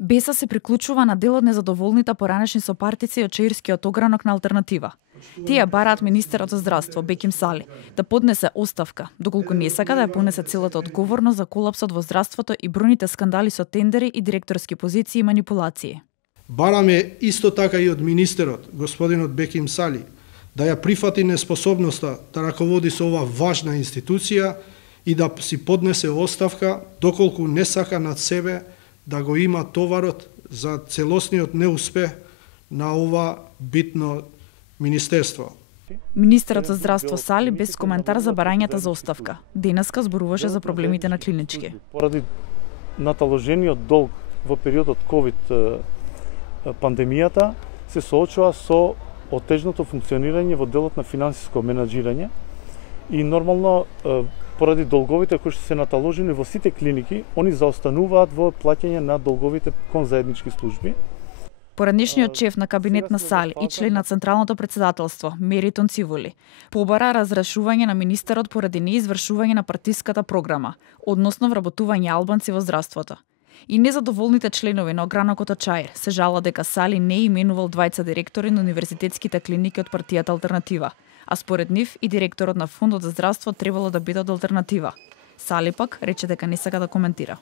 Беса се приклучува на дел од незадоволните поранешни сопартици од Чаирскиот огранок на Алтернатива. Тие бараат министерот за здравство Беким Сали да поднесе оставка, доколку не сака да ја понесе целата одговорност за колапсот во здравството и бројните скандали со тендери и директорски позиции и манипулации. Бараме исто така и од министерот, господинот Беким Сали, да ја прифати неспособноста да раководи со ова важна институција и да си поднесе оставка, доколку не сака над себе да го има товарот за целосниот неуспех на ова битно министерство. Министерот за здравство Сали без коментар за барањата за оставка. Денеска зборуваше за проблемите на клинички. Поради наталожениот долг во периодот COVID пандемијата се соочува со отежното функционирање во делот на финансиско менаџирање и нормално поради долговите кои што се наталожени во сите клиники, они заостануваат во плаќање на долговите кон заеднички служби. Поранешниот шеф на кабинет на Сали и член на Централното претседателство, Меритон Цивули, побара разрешување на министерот поради неизвршување на партиската програма, односно вработување албанци во здравството. И незадоволните членови на огранокот од Чаир се жала дека Сали не именувал двајца директори на универзитетските клиники од партијата Алтернатива, а според нив и директорот на Фондот за здравство требало да биде од Алтернатива. Сали пак рече дека не сака да коментира.